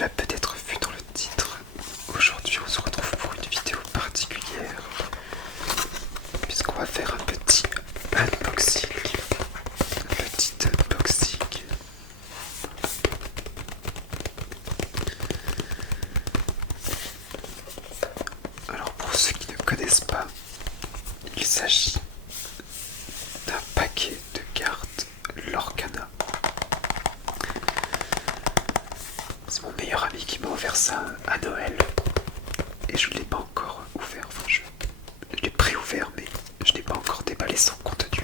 l'as peut-être vu dans le titre, aujourd'hui on se retrouve pour une vidéo particulière, puisqu'on va faire un petit unboxing. Alors pour ceux qui ne connaissent pas, il s'agit d'un paquet de cartes Lorcana. C'est mon meilleur ami qui m'a offert ça à Noël et je ne l'ai pas encore ouvert. Enfin, je l'ai pré-ouvert, mais je n'ai pas encore déballé son contenu.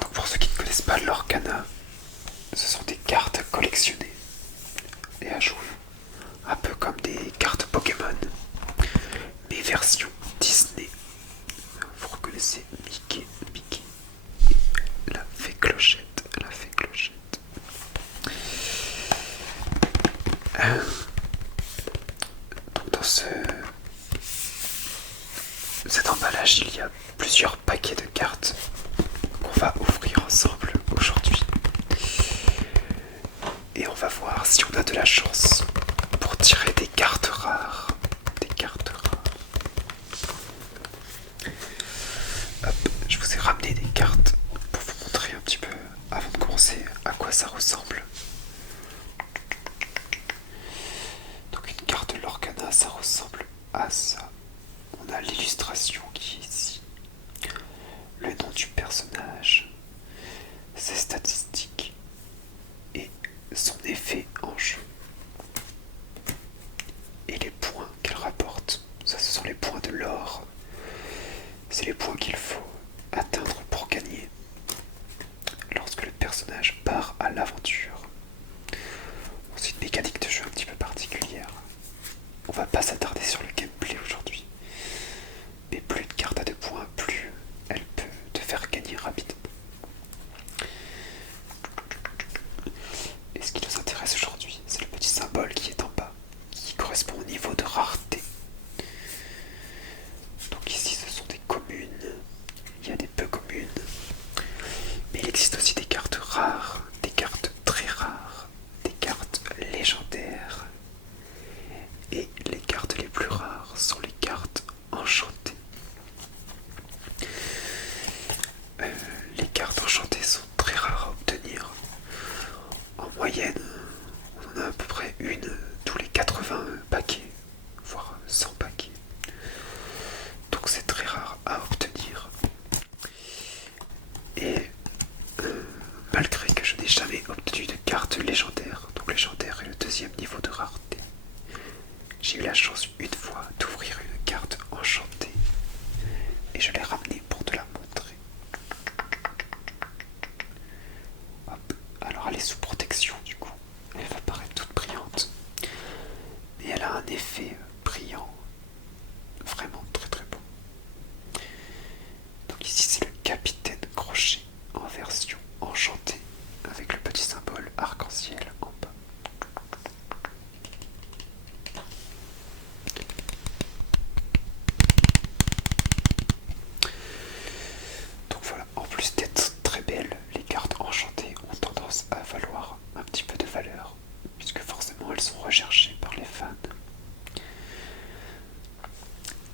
Donc pour ceux qui ne connaissent pas Lorcana, ce sont des cartes à collectionner et à jouer, un peu comme des cartes Pokémon, mais version Disney. Vous reconnaissez Mickey, la fée Clochette. Donc dans cet emballage, il y a plusieurs paquets de cartes qu'on va ouvrir ensemble aujourd'hui. Et on va voir si on a de la chance pour tirer des cartes rares. Hop, je vous ai ramené des cartes pour vous montrer un petit peu, avant de commencer, à quoi ça ressemble. Donc une carte Lorcana, ça ressemble à ça. On a l'illustration qui est ici, le nom du personnage, ses statistiques et son effet en jeu. Et les points qu'elle rapporte, ça ce sont les points de l'or. C'est les points qu'il faut atteindre pour gagner lorsque le personnage part à l'aventure. C'est une mécanique de jeu un petit peu particulière. On va pas s'attarder sur le gameplay aujourd'hui, mais plus une carte a de points, plus elle peut te faire gagner rapidement. Et ce qui nous intéresse aujourd'hui, c'est le petit symbole qui est en bas, qui correspond au niveau de rareté. Donc ici ce sont des communes, il y a des peu communes, mais il existe aussi des cartes rares, des cartes très rares, des cartes légendaires, et les cartes les plus rares sont les cartes enchantées. Les cartes enchantées sont très rares à obtenir. En moyenne, on en a à peu près une tous les 80 paquets, voire 100 paquets. Donc c'est très rare à obtenir. Et malgré que je n'ai jamais obtenu de carte légendaire, donc légendaire est le deuxième niveau de rareté, j'ai eu la chance une fois d'ouvrir une carte enchantée et je l'ai ramenée pour te la montrer. Hop, alors elle est sous protection du coup, elle va paraître toute brillante, mais elle a un effet brillant, vraiment très très beau. Donc ici c'est le Capitaine Crochet en version enchantée avec le petit symbole arc-en-ciel en bas. Donc voilà, en plus d'être très belles, les cartes enchantées ont tendance à valoir un petit peu de valeur, puisque forcément elles sont recherchées par les fans.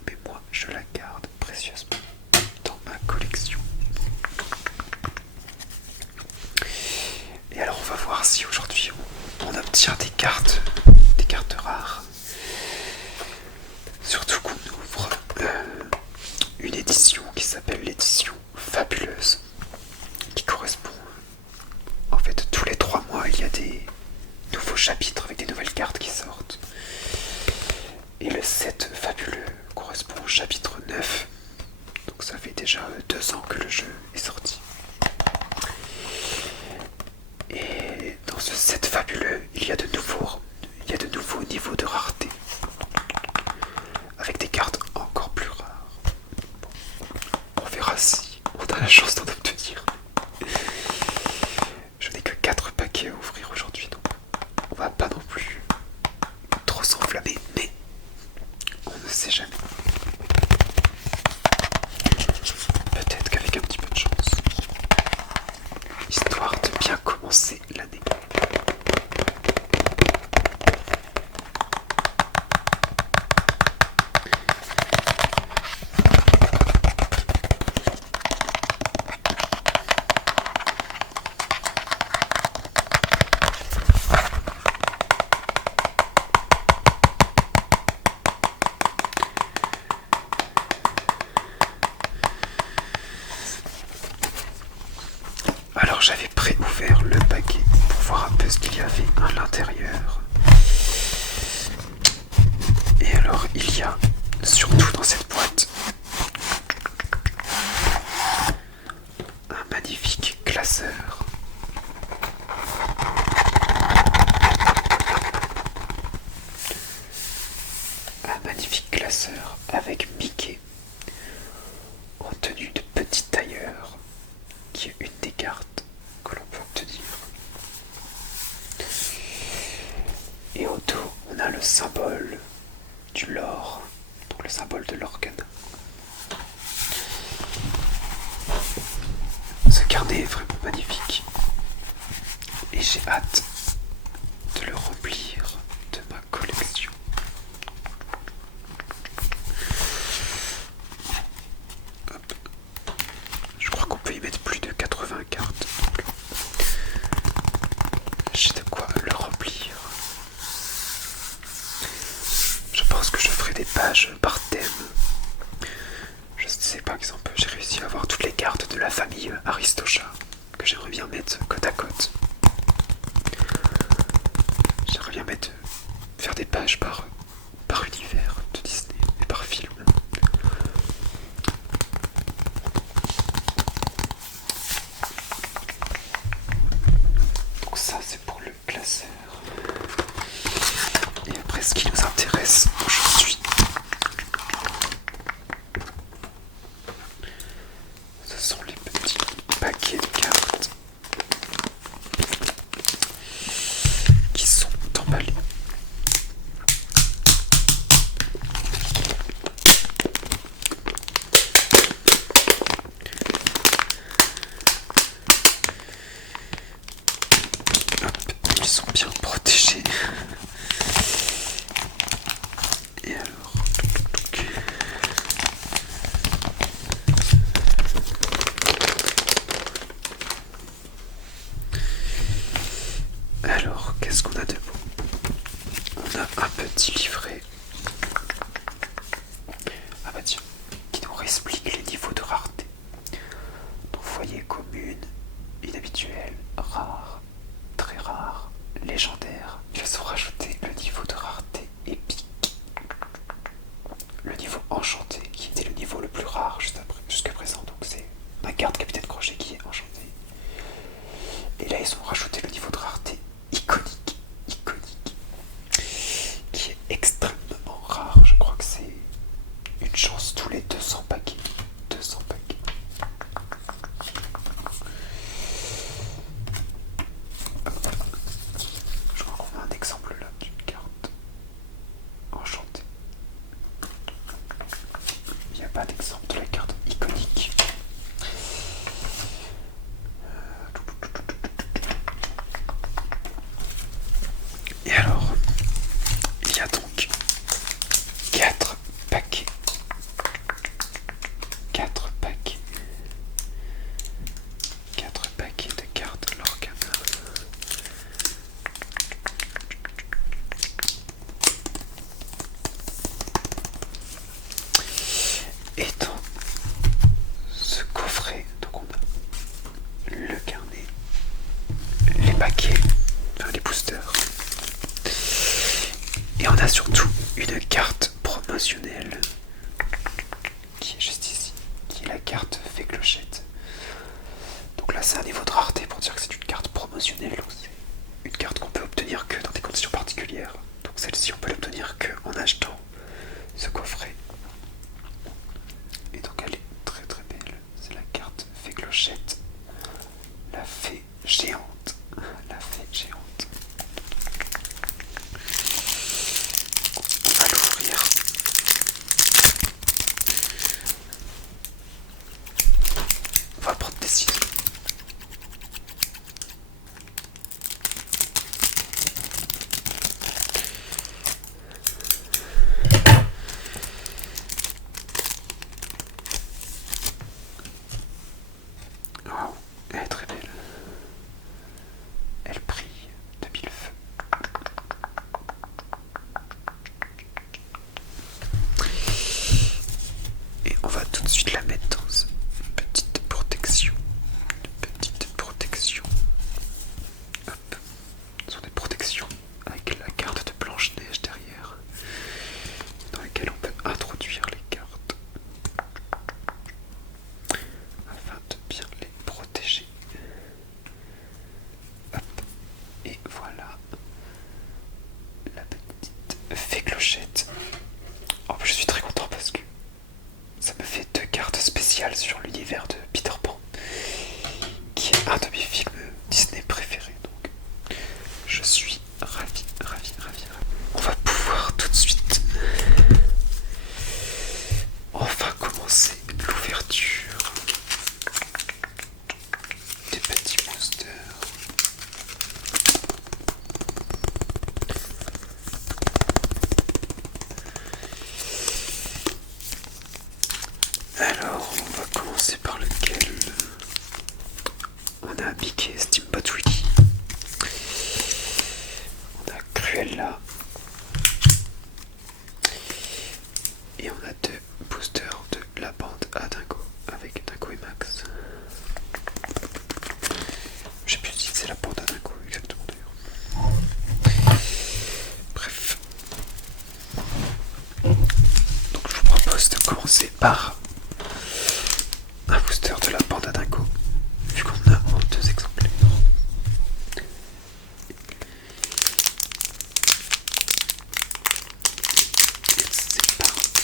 Mais moi je la garde précieusement dans ma collection. Et alors on va voir si aujourd'hui on obtient des cartes rares. Surtout qu'on ouvre une édition qui s'appelle l'édition Fabuleuse, qui correspond en fait tous les 3 mois il y a des nouveaux chapitres avec des nouvelles cartes qui sortent. Et le set fabuleux correspond au chapitre 9. Donc ça fait déjà 2 ans que le jeu est sorti. Et dans ce set fabuleux, il y a de nouveaux niveaux de rareté, avec des cartes encore plus rares. Bon, on verra si on a la chance d'en obtenir. Je n'ai que 4 paquets à ouvrir aujourd'hui, donc on va pas non plus trop s'enflammer, mais on ne sait jamais. Peut-être qu'avec un petit peu de chance, histoire de bien commencer. commencer l'année. Alors j'avais pré-ouvert le paquet pour voir un peu ce qu'il y avait à l'intérieur. Et alors il y a surtout dans cette boîte un magnifique classeur. Un magnifique classeur avec Mickey en tenue de petit tailleur, qui est une des cartes que l'on peut obtenir. Et au dos, on a le symbole du lore, donc le symbole de l'organe. Ce carnet est vraiment magnifique et j'ai hâte de le remplir de ma collection. Hop. Je crois qu'on peut y mettre plus de 80 cartes, donc j'ai de quoi le remplir. Je pense que je ferai des pages par thème. Je sais, par exemple, j'ai réussi à avoir toutes les cartes de la famille Aristocha que j'aimerais bien mettre côte à côte. J'aimerais bien faire des pages par univers de Disney et par film. Donc ça c'est pour le classeur. Et après ce qui nous intéresse aujourd'hui, ce sont les petits paquets de cartes qui sont emballés. Hop, ils sont bien protégés. Et alors, alors, qu'est-ce qu'on a de beau? On a un petit livret. Ah bah tiens, qui nous explique les niveaux de rareté. Donc foyer commune, inhabituel, rare, très rare, légendaire. Ils ont rajouté le niveau de rareté épique. Le niveau enchanté, qui était le niveau le plus rare jusqu'à présent. Donc c'est ma carte Capitaine Crochet qui est enchantée. Et là ils ont rajouté le niveau de rareté iconique, qui est extrêmement rare. Je crois que c'est une chance tous les 200 paquets. 200 paquets. Je crois qu'on a un exemple là d'une carte enchantée. Il n'y a pas d'exemple de la carte iconique. Et alors, il y a donc 4 paquets. 4 paquets. 4 paquets de cartes Lorcan. Et dans ce coffret, donc on a le carnet, les paquets, enfin les boosters. Et on a surtout une carte promotionnelle qui est juste ici, qui est la carte Fée Clochette. Donc là c'est un niveau de rareté pour dire que c'est une carte promotionnelle, donc c'est une carte qu'on peut obtenir que dans des conditions particulières. Donc celle-ci on peut l'obtenir que en achetant ce coffret. Et donc elle est très très belle, c'est la carte Fée Clochette, la fée géante, la fée géante. On va l'ouvrir. On va prendre des ciseaux. clochette. Oh, je suis très content parce que ça me fait 2 cartes spéciales sur l'univers de Peter Pan, qui est un de mes films Disney préférés. Donc, je suis ravi. On va pouvoir tout de suite enfin commencer l'ouverture des petits boosters. Alors, on va commencer par lequel? On a Mickey Steamboat Willie. On a Cruella. Et on a 2 boosters de la bande à Dingo avec Dingo et Max. Je sais plus si c'est la bande à Dingo exactement d'ailleurs. Bref. Donc je vous propose de commencer par un booster de la bande à Dingo, vu qu'on a en 2 exemplaires. Et c'est parti.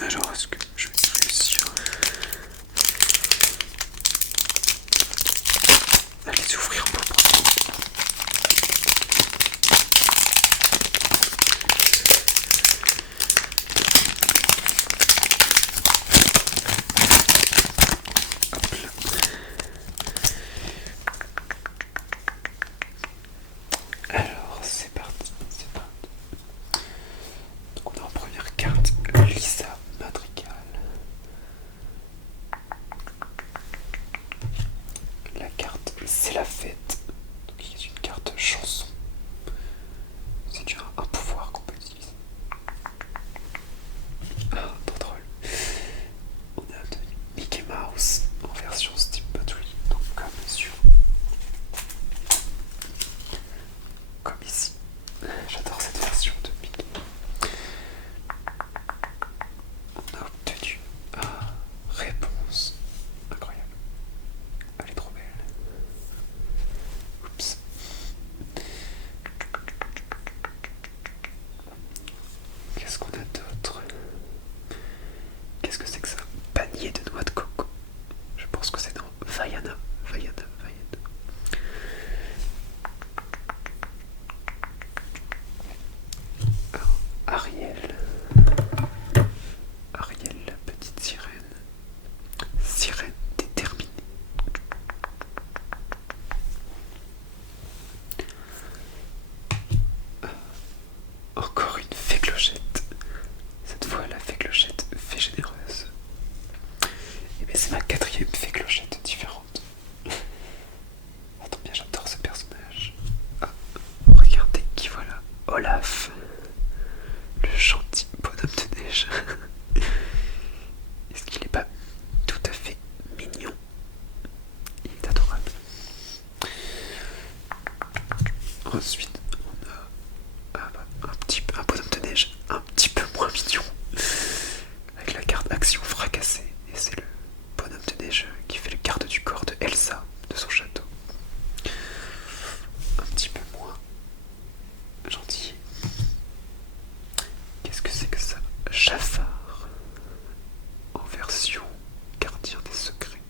Alors est-ce que je vais réussir à les ouvrir proprement? Alors c'est parti. Donc on a en première carte Lisa Madrigal. La carte c'est la fête. Donc il y a une carte chanson. C'est déjà un pouvoir qu'on peut utiliser. Ah, trop drôle. On a de Mickey Mouse en version Steamboat Willie, donc comme ici. J'adore cette version de Mickey. On a obtenu réponse. Incroyable. Elle est trop belle. Oups. Qu'est-ce qu'on a d'autre? Qu'est-ce que c'est que ça? Panier de noix de coco. Je pense que c'est dans Vaiana. Alors, Ariel, la petite sirène. Sirène déterminée. Encore une fée clochette. Cette fois, la fée clochette fée généreuse. Et bien, c'est ma 4e fée clochette différente. Attends bien, j'adore ce personnage. Ah, regardez qui voilà. Olaf. Le gentil bonhomme de neige. Est-ce qu'il n'est pas tout à fait mignon? Il est adorable. Ensuite, on a un bonhomme de neige un petit peu moins mignon, avec la carte action fracassée. Et c'est le bonhomme de neige qui fait le garde du corps de Elsa, de son château. Un petit peu moins gentil. Qu'est-ce que c'est que ça? Jafar, en version gardien des secrets.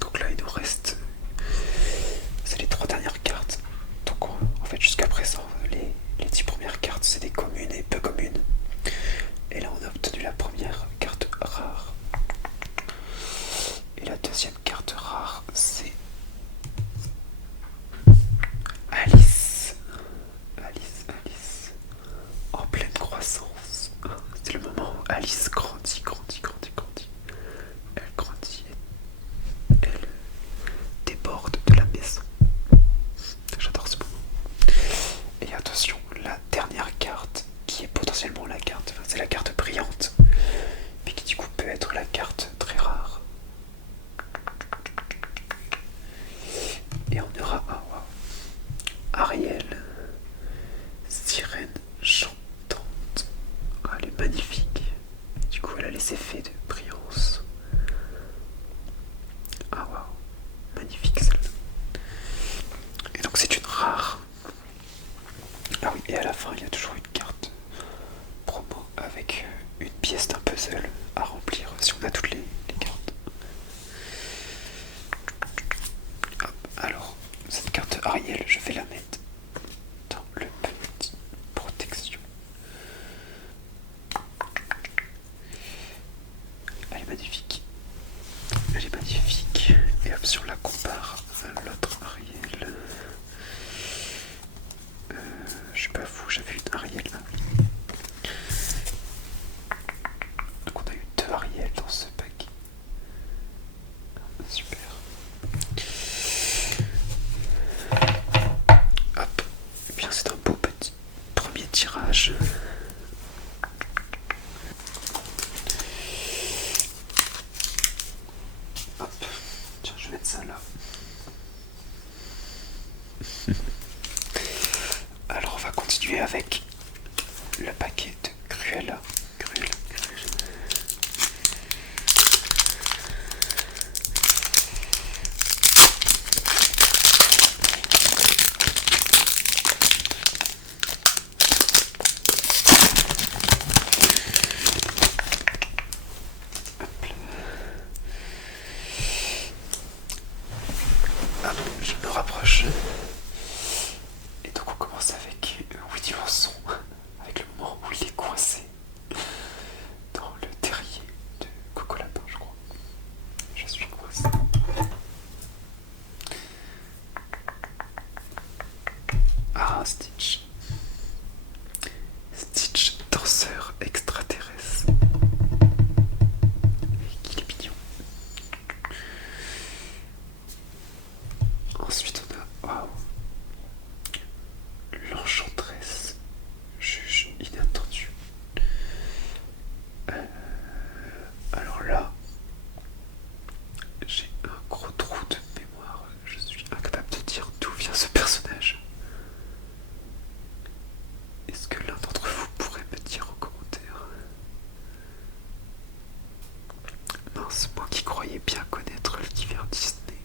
Donc là, il nous reste... C'est les 3 dernières cartes. Donc en fait, jusqu'à présent, les 10 premières cartes, c'est des communes et peu communes. Et là, on a obtenu la première carte rare. Et la deuxième carte rare, c'est Alice. Alice. En pleine croissance. C'est le moment où Alice grandit. Elle grandit et elle déborde de la maison. J'adore ce moment. Et attention, la dernière carte, qui est potentiellement la carte, c'est la carte brillante, mais qui du coup peut être la carte très rare. Et on aura Ariel, sirène chantante. Oh, elle est magnifique. Du coup, elle a les effets tirage. Hop, tiens, je vais mettre ça là. Alors on va continuer avec le paquet de Cruella. Cruella. Hop, je me rapproche. Et donc on commence avec Willy Lançon, avec le moment où il est coincé dans le terrier de Coco Lapin, je crois. Je suis coincé. Ah, Stitch. Stitch, danseur extraterrestre. Qu'il est mignon. Ensuite on a... Waouh. L'enchanteresse. Juge inattendu. Alors là, j'ai un gros trou de mémoire. Je suis incapable de dire d'où vient ce personnage. Est-ce que l'un d'entre vous pourrait me dire en commentaire? Mince, moi qui croyais bien connaître l'univers Disney.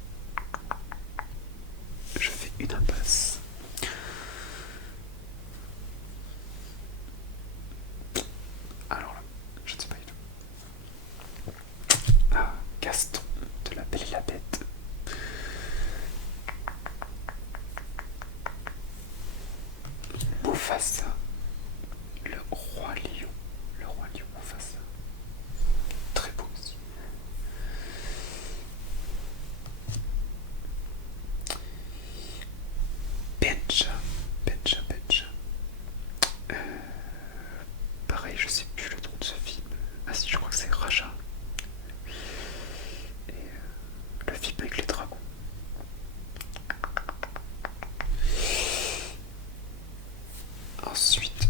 Je fais une impasse. Alors là, je ne sais pas du tout. Ah, Gaston de La Belle et la Bête. Mufasa, le roi lion. Le roi lion Mufasa. Très beau aussi. Benja. Pareil, je sais plus le nom de ce film. Ah si, je crois que c'est Raja. Et le film avec les dragons. Ensuite,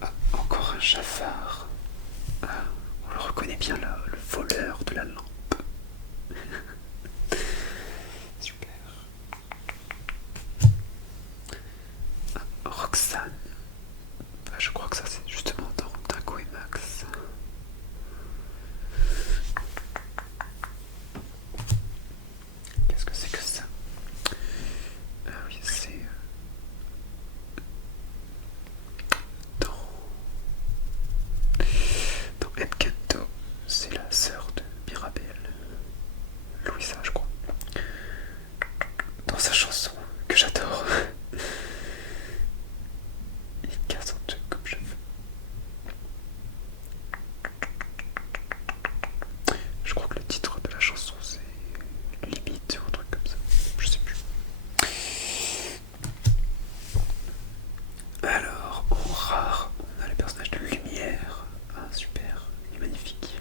on a encore un Jafar. Ah, on le reconnaît bien là, le voleur de la lampe. Super. Ah, Roxane. Ah, je crois que ça c'est justement dans Dingo et Max. Qu'est-ce que c'est que ça? Ah oui, c'est dans Encanto, c'est la sœur de Mirabel, Louisa je crois, dans sa chanson que j'adore. Il casse en deux comme je veux. Je crois que le titre de la chanson c'est Limite ou un truc comme ça, je sais plus. Alors, en rare, on a le personnage de Lumière. Ah super, il est magnifique.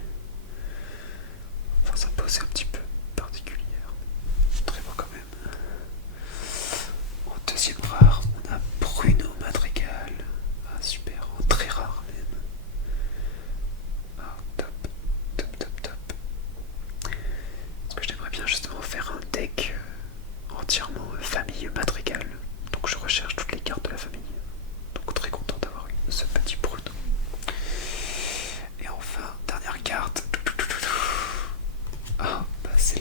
Enfin, sa pose est un petit peu particulière. Très beau quand même. En deuxième rare, on a Bruno Madrigal. Ah super, en très rare même. Ah top, top, top, top. Parce que j'aimerais bien justement faire un deck entièrement famille Madrigal. Donc je recherche toutes les cartes de la famille. Donc très content d'avoir eu ce petit Bruno. Et enfin, dernière carte. Ah, bah c'est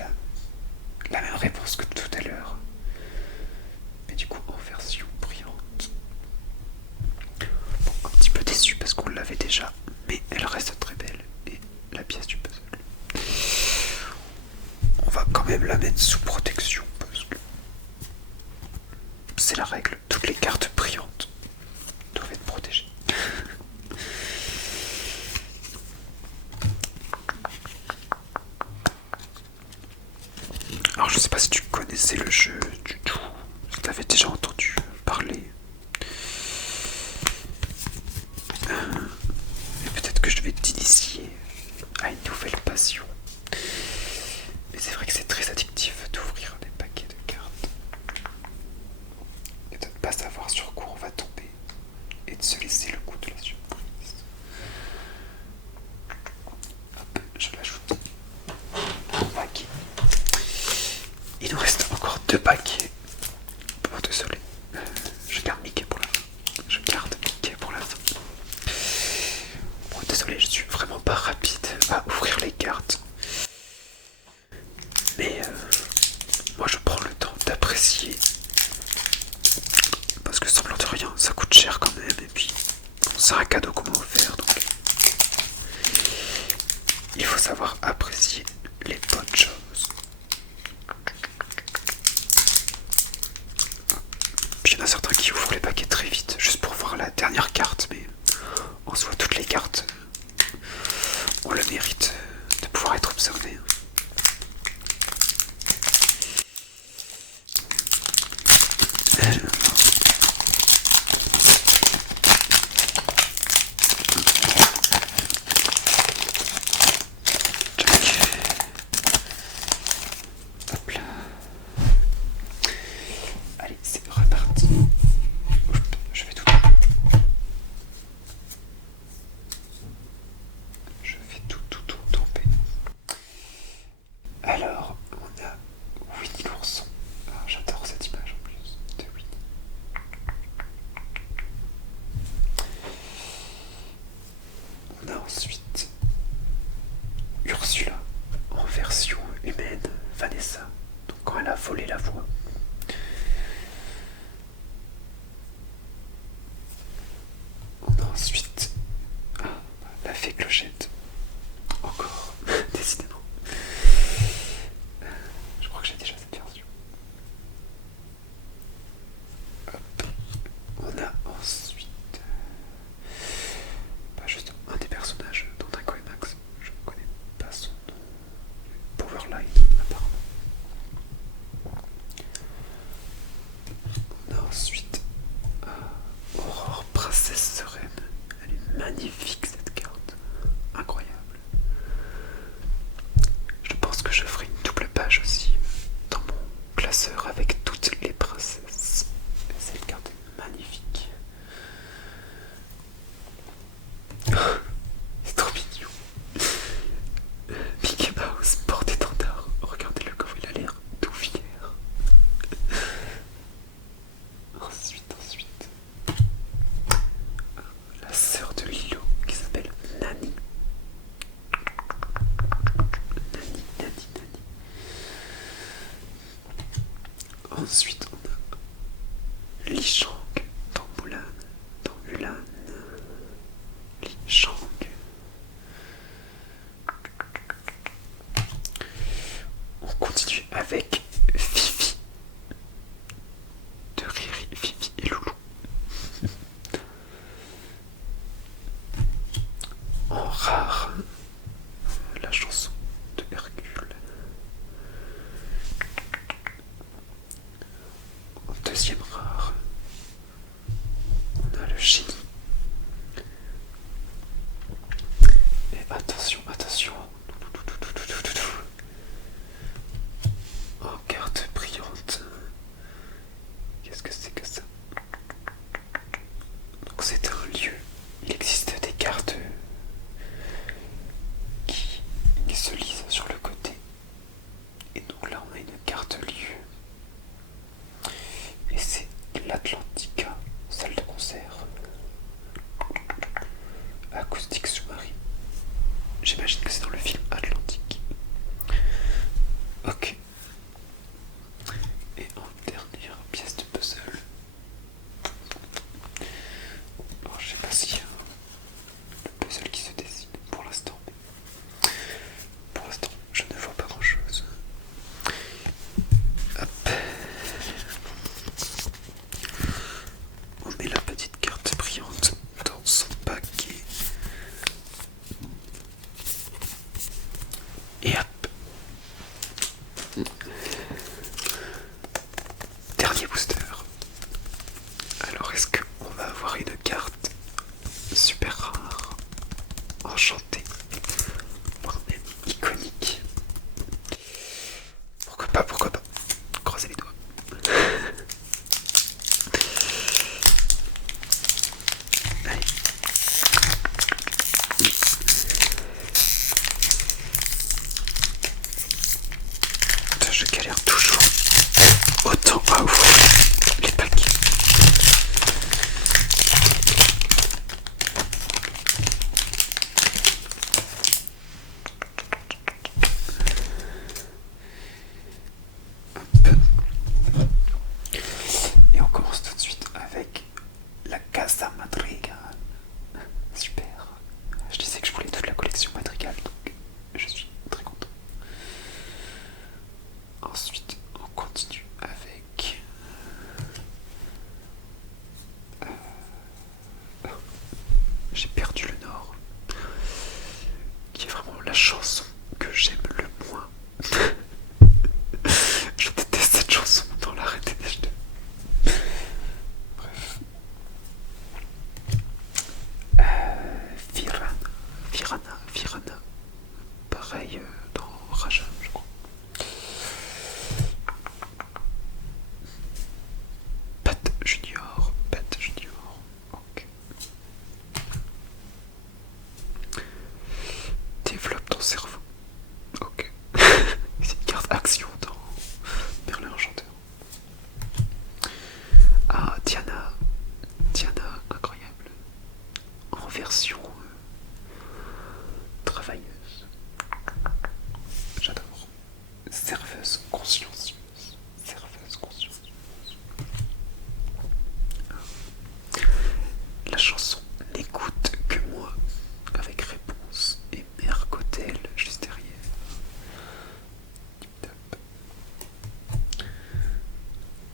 la même réponse que tout à l'heure. Mais du coup en version brillante. Bon, un petit peu déçu parce qu'on l'avait déjà. Mais elle reste très belle. Et la pièce du puzzle. On va quand même la mettre sous protection. Parce que c'est la règle. Toutes les cartes brillantes doivent être protégées. Alors je sais pas si tu connaissais le jeu du tout, si tu avais déjà entendu parler. de se laisser le goût de la surprise. Hop, je l'ajoute au paquet. Il nous reste encore 2 paquets. Oh, désolé. Je garde Mickey pour la fin. Bon, désolé, je suis vraiment pas rapide à ouvrir les cartes. Mais moi je prends le temps d'apprécier. Parce que semblant de rien, ça coûte cher quand même. Et puis, bon, c'est un cadeau qu'on m'a offert. Donc, il faut savoir apprécier les bonnes choses. Puis il y en a certains qui ouvrent les paquets très vite, juste pour voir la dernière carte. Mais en soi, toutes les cartes ont le mérite de pouvoir être observées. Hop là. Allez, c'est reparti. Je fais tout. Je fais tout tomber. Alors, on a Winnie l'ourson. Ah, j'adore cette image en plus de Winnie. On a ensuite Ursula en version humaine, Vanessa, donc quand elle a volé la voix. On a ensuite la fée Clochette, encore, décidément. Je crois que j'ai déjà cette version. Hop. On a ensuite juste un des personnages dans Draco et Max. Je ne connais pas son nom. Powerline, apparemment. On a ensuite Aurore, princesse sereine. Elle est magnifique cette carte. Incroyable. Je pense que je ferai une double page aussi dans mon classeur avec toutes les princesses. Cette carte est magnifique. C'est trop mignon. Mickey Mouse porte-étendard. Regardez-le comme il a l'air tout fier. Ensuite, la sœur de Lilo qui s'appelle Nani. Nani. Ensuite, on a Li Shang dans Mulan. Li Shang. On continue avec Fifi de Riri, Fifi et Loulou. En rare, la chanson de Hercule. En deuxième rare, on a le génie. Et attention. En carte brillante. Qu'est-ce que c'est que ça? Donc c'est un lieu. Il existe des cartes qui se lisent sur le côté. Et donc là on a une carte lieu. Et c'est l'Atlantica, salle de concert. Acoustique sous-marin. J'imagine que c'est dans le film Atlantique. Ok. Et en dernière pièce de puzzle. Alors, je sais pas Casa Madrigal. Super. Je disais que je voulais toute la collection Madrigal, donc je suis très content. Ensuite, on continue avec... J'ai perdu le Nord, qui est vraiment la chanson que j'aime le moins. Je déteste cette chanson dans La Reine des Neiges 2. Bref. Virana. Pareil dans Raja, je crois. Pat Junior. Ok. Développe ton cerveau. Ok. C'est une carte action dans Merlin Enchanteur. Ah, Diana, incroyable. En version travailleuse. J'adore. Serveuse consciencieuse. La chanson N'écoute que moi, avec réponse et Mère Cotel juste derrière. Top.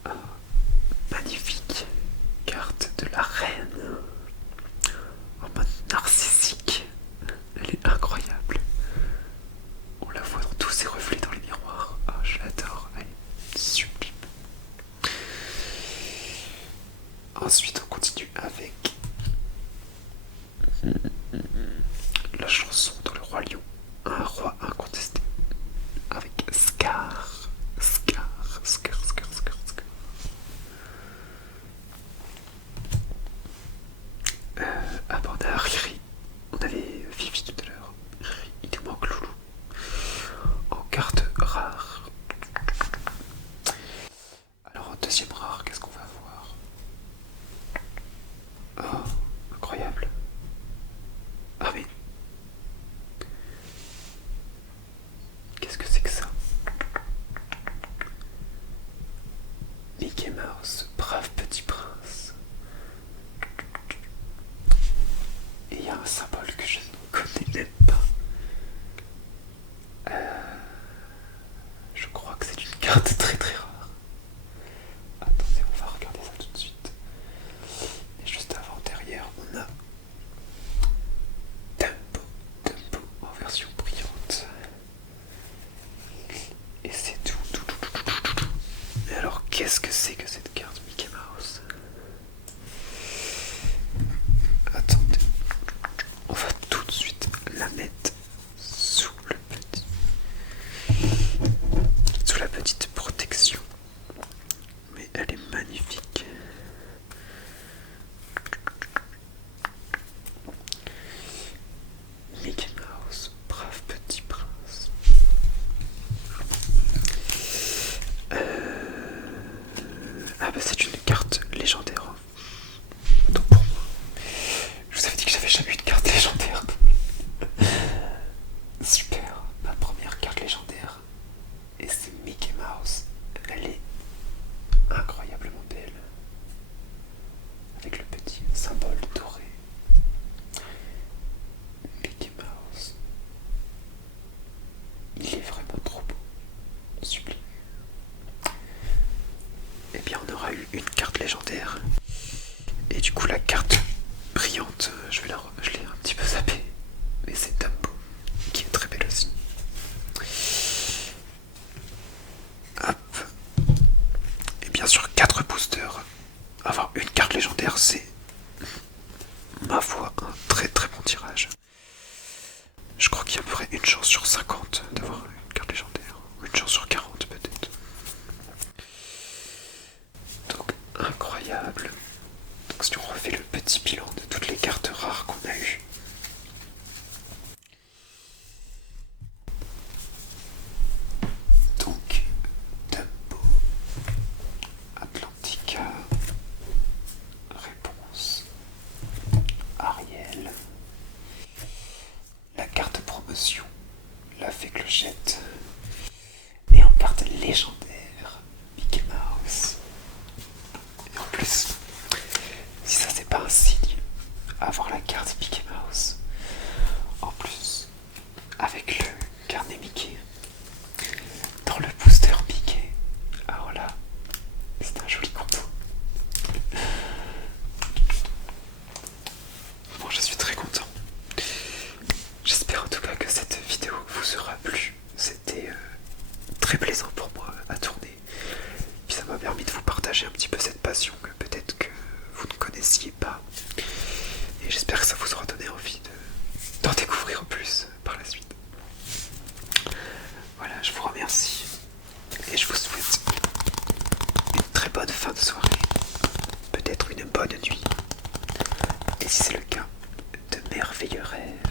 Ah, magnifique carte de la reine en mode narcissique. Elle est incroyable. On la voit dans tous ses reflets dans les miroirs. Ah, je l'adore. Elle est sublime. Ensuite, on continue avec la chanson dans Le Roi Lion. Un roi incontesté. Avec Scar. Ah bah on a Riri. On avait Fifi tout à l'heure. Riri, il nous manque Loulou. En carte rare. Alors en deuxième rare, qu'est-ce qu'on va avoir? Oh, incroyable. Ah mais... Qu'est-ce que c'est que ça? Mickey Mouse, brave petit prince. Et il y a un symbole que je ne connais même pas. Je crois que c'est une carte très très rare. Attendez, on va regarder ça tout de suite. Et juste avant, derrière, on a Dumbo en version brillante. Et c'est tout. Mais alors, qu'est-ce que c'est que cette carte Mickey Mouse? Attendez, on va tout de suite la mettre sous la petite protection. Mais elle est magnifique. Mickey Mouse, brave petit prince. Ah bah c'est une carte légendaire. Donc pour moi, je vous avais dit que j'avais jamais eu de carte légendaire. Super, ma première carte légendaire. Et c'est Mickey Mouse. Elle est incroyablement belle. Avec le petit symbole doré. Mickey Mouse. Il est vraiment trop beau. Sublime. Et bien on aura eu une carte légendaire. Et du coup la carte brillante, je l'ai un petit peu zappée. Mais c'est Dumbo, qui est très belle aussi. Hop. Et bien sûr 4 boosters. Avoir une carte légendaire, c'est, ma foi, un très très bon tirage. Je crois qu'il y a à peu près une chance sur 50 d'avoir une carte légendaire. Ou une chance sur 40 peut-être. Donc incroyable. Donc si on refait le petit bilan de toutes les cartes rares qu'on a eues. Donc Dumbo, Atlantica, Réponse, Ariel, la carte promotion, la fée clochette, et en carte légendaire, Mickey Mouse. Et en plus, si ça c'est pas un signe avoir la carte Mickey Mouse. En plus, avec le carnet Mickey, dans le booster Mickey. Alors là, c'est un joli combo. Bon, je suis très content. J'espère en tout cas que cette vidéo vous aura plu. C'était très plaisant pour moi à tourner. Puis ça m'a permis de vous partager un petit peu cette passion que peut-être que vous ne connaissiez pas. Et j'espère que ça vous aura donné envie d'en découvrir plus par la suite. Voilà, je vous remercie. Et je vous souhaite une très bonne fin de soirée. Peut-être une bonne nuit. Et si c'est le cas, de merveilleux rêves.